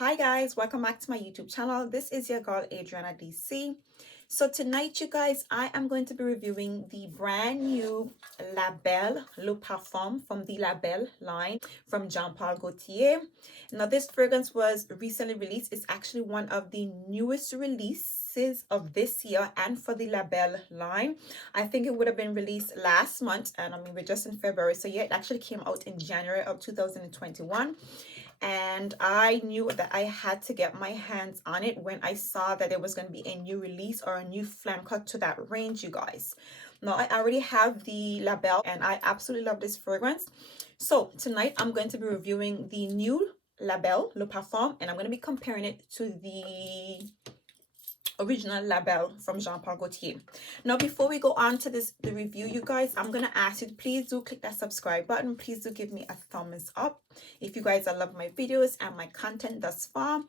Hi guys, welcome back to my YouTube channel. This is your girl Adriana DC. So tonight you guys, I am going to be reviewing the brand new Belle Le Parfum from the Belle line from Jean Paul Gaultier. Now this fragrance was recently released. It's actually one of the newest releases of this year and for the Belle line. I think it would have been released last month, and I mean we're just in February, so yeah, it actually came out in January of 2021. And I knew that I had to get my hands on it when I saw that there was going to be a new release or a new flanker to that range, you guys. Now I already have the Belle and I absolutely love this fragrance. So tonight I'm going to be reviewing the new Belle Le Parfum, and I'm going to be comparing it to the original Belle from Jean Paul Gaultier. Now before we go on to the review, you guys, I'm gonna ask you to please do click that subscribe button. Please do give me a thumbs up if you guys are loving my videos and my content thus far.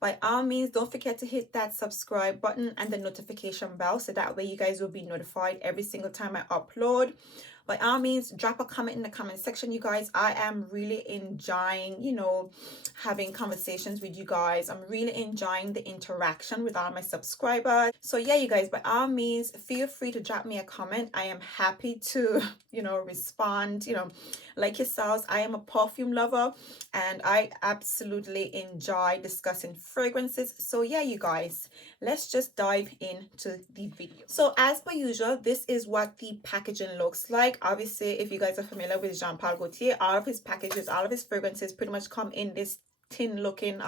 By all means, don't forget to hit that subscribe button and the notification bell, so that way you guys will be notified every single time I upload. By all means, drop a comment in the comment section, you guys. I am really enjoying, having conversations with you guys. I'm really enjoying the interaction with all my subscribers. So yeah, you guys, by all means, feel free to drop me a comment. I am happy to, respond. Like yourselves, I am a perfume lover and I absolutely enjoy discussing fragrances. So yeah, you guys, let's just dive into the video. So as per usual, this is what the packaging looks like. Obviously, if you guys are familiar with Jean Paul Gaultier, all of his packages, all of his fragrances pretty much come in this tin looking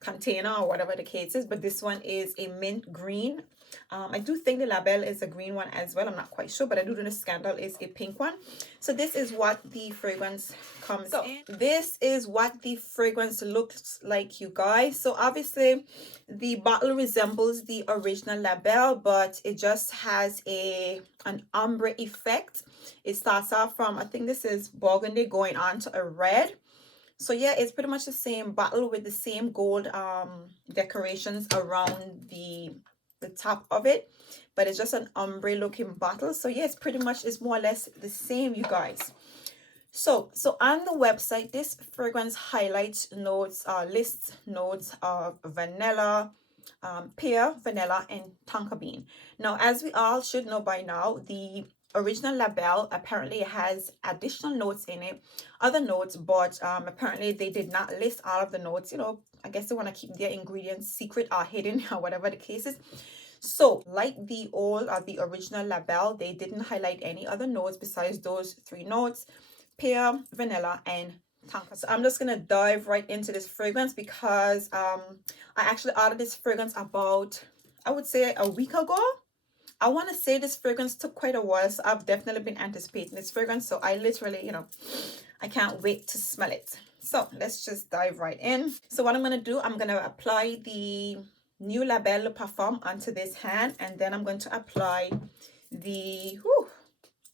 container or whatever the case is, but this one is a mint green. I do think the Belle is a green one as well. I'm not quite sure, but I do know the Scandal is a pink one. So this is what the fragrance comes in. This is what the fragrance looks like, you guys. So obviously the bottle resembles the original Belle, but it just has an ombre effect. It starts off from, I think this is burgundy going on to a red. So yeah, it's pretty much the same bottle with the same gold decorations around the top of it, but it's just an ombre looking bottle. So yeah, it's more or less the same, you guys. So on the website, this fragrance highlights notes, lists notes of vanilla, pear, vanilla, and tonka bean. Now, as we all should know by now, the original Belle apparently has additional notes in it, other notes, but apparently they did not list all of the notes. I guess they want to keep their ingredients secret or hidden or whatever the case is. So like the old or the original Belle, they didn't highlight any other notes besides those three notes: pear, vanilla, and tonka. So I'm just gonna dive right into this fragrance because I actually ordered this fragrance about, I would say, a week ago. I want to say this fragrance took quite a while, so I've definitely been anticipating this fragrance. So I literally, I can't wait to smell it. So let's just dive right in. So what I'm going to do, I'm going to apply the new Belle Le Parfum onto this hand, and then I'm going to apply the,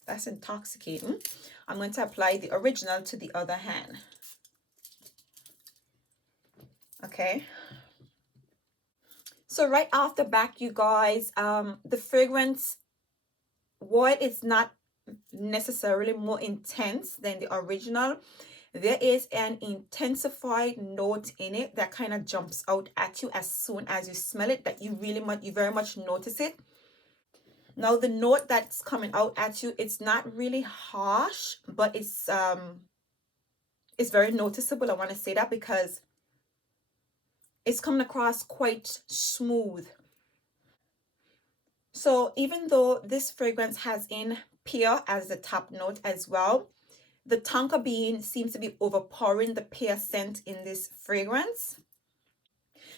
that's intoxicating. I'm going to apply the original to the other hand. Okay. So right off the back, you guys, the fragrance, while it's not necessarily more intense than the original, there is an intensified note in it that kind of jumps out at you as soon as you smell it, that you very much notice it. Now the note that's coming out at you, it's not really harsh, but it's very noticeable. I want to say that because it's coming across quite smooth. So even though this fragrance has in pear as the top note as well, the tonka bean seems to be overpowering the pear scent in this fragrance.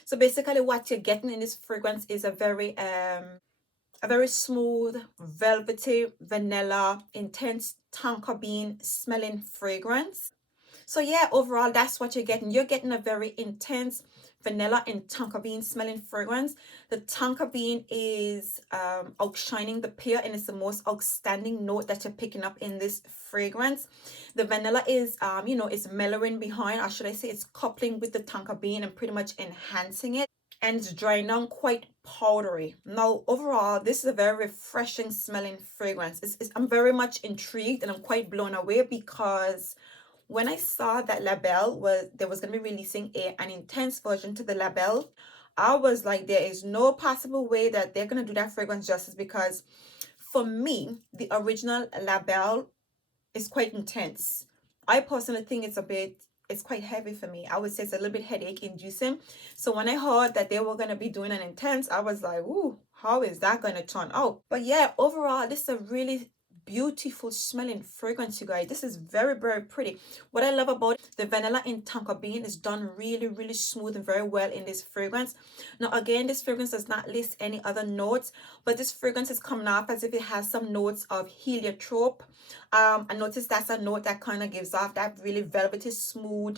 So basically what you're getting in this fragrance is a very smooth, velvety, vanilla, intense tonka bean smelling fragrance. So yeah, overall, that's what you're getting. You're getting a very intense vanilla and tonka bean smelling fragrance. The tonka bean is outshining the pear, and it's the most outstanding note that you're picking up in this fragrance. The vanilla is, it's mellowing behind, or should I say it's coupling with the tonka bean and pretty much enhancing it. And it's drying down quite powdery. Now, overall, this is a very refreshing smelling fragrance. I'm very much intrigued and I'm quite blown away because When I saw that Labelle was going to be releasing an intense version to the Labelle, I was like, there is no possible way that they're going to do that fragrance justice, because for me, the original Labelle is quite intense. I personally think it's quite heavy for me. I would say it's a little bit headache inducing. So when I heard that they were going to be doing an intense, I was like, ooh, how is that going to turn out? But yeah, overall, this is a really beautiful smelling fragrance, you guys. This is very, very pretty. What I love about the vanilla in tonka bean is done really, really smooth and very well in this fragrance. Now again, this fragrance does not list any other notes, but this fragrance is coming off as if it has some notes of heliotrope. I noticed that's a note that kind of gives off that really velvety smooth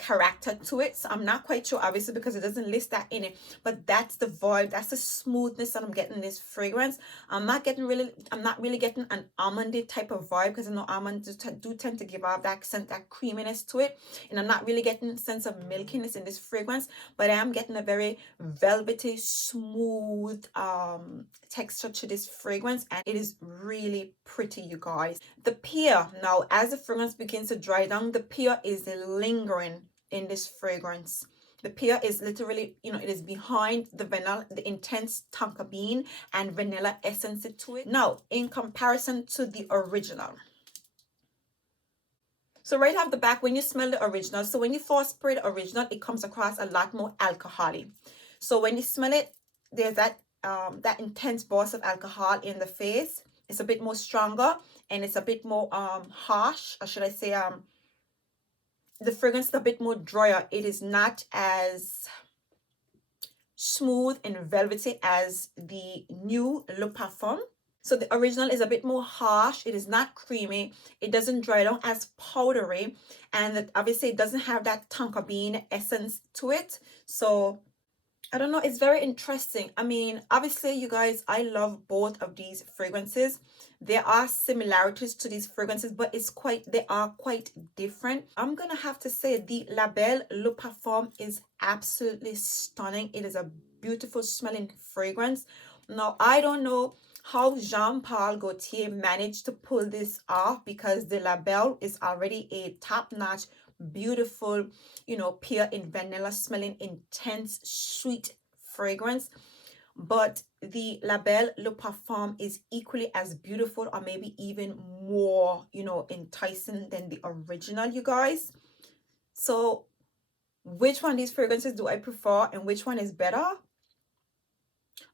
character to it. So I'm not quite sure, obviously, because it doesn't list that in it, but that's the vibe, that's the smoothness that I'm getting in this fragrance. I'm not really getting an almondy type of vibe, because I know almonds do tend to give off that scent, that creaminess to it, and I'm not really getting a sense of milkiness in this fragrance, but I am getting a very velvety smooth texture to this fragrance, and it is really pretty, you guys. The pear, now as the fragrance begins to dry down, the pear is lingering in this fragrance. The pear is literally, it is behind the vanilla, the intense tonka bean and vanilla essence to it. Now, in comparison to the original, so right off the back, when you smell the original, so when you first spray the original, it comes across a lot more alcoholic. So when you smell it, there's that intense burst of alcohol in the face. It's a bit more stronger, and it's a bit more harsh, or should I say the fragrance is a bit more drier. It is not as smooth and velvety as the new Le Parfum. So the original is a bit more harsh. It is not creamy. It doesn't dry down as powdery, and obviously it doesn't have that tonka bean essence to it. So I don't know, it's very interesting. I mean, obviously, you guys, I love both of these fragrances. There are similarities to these fragrances, but they are quite different. I'm gonna have to say the La Belle Le Parfum is absolutely stunning. It is a beautiful smelling fragrance. Now, I don't know how Jean-Paul Gaultier managed to pull this off, because the La Belle is already a top-notch, beautiful, pear and vanilla smelling intense sweet fragrance, but the La Belle Le Parfum is equally as beautiful, or maybe even more enticing than the original, you guys. So which one of these fragrances do I prefer, and which one is better?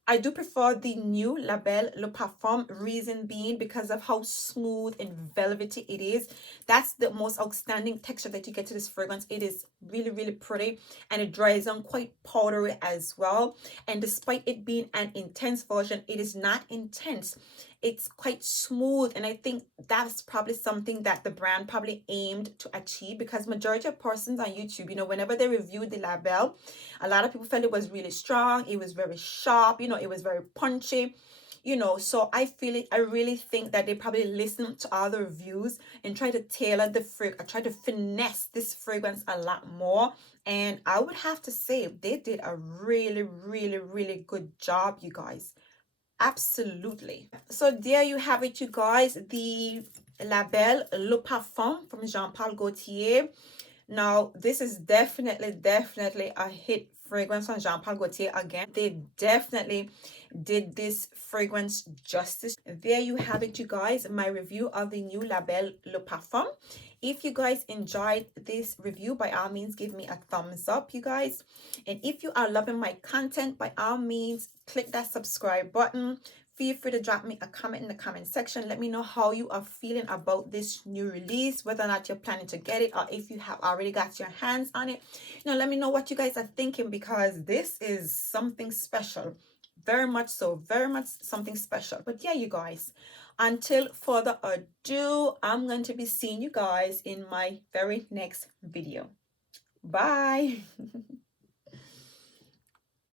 I do prefer the new La Belle Le Parfum, reason being because of how smooth and velvety it is. That's the most outstanding texture that you get to this fragrance. It is really, really pretty, and it dries on quite powdery as well. And despite it being an intense version, it is not intense. It's quite smooth, and I think that's probably something that the brand probably aimed to achieve, because majority of persons on YouTube, whenever they reviewed the La Belle, a lot of people felt it was really strong, it was very sharp, it was very punchy, so I really think that they probably listened to other reviews and try to tailor try to finesse this fragrance a lot more. And I would have to say they did a really, really, really good job, you guys. Absolutely. So there you have it, you guys. The La Belle Le Parfum from Jean-Paul Gaultier. Now, this is definitely a hit fragrance from Jean-Paul Gaultier. Again, they definitely did this fragrance justice. There you have it, you guys, my review of the new La Belle Le Parfum. If you guys enjoyed this review, by all means, give me a thumbs up, you guys. And if you are loving my content, by all means, click that subscribe button. Feel free to drop me a comment in the comment section. Let me know how you are feeling about this new release, whether or not you're planning to get it, or if you have already got your hands on it. Let me know what you guys are thinking, because this is something special. Very much so, very much something special. But yeah, you guys, until further ado, I'm going to be seeing you guys in my very next video. Bye.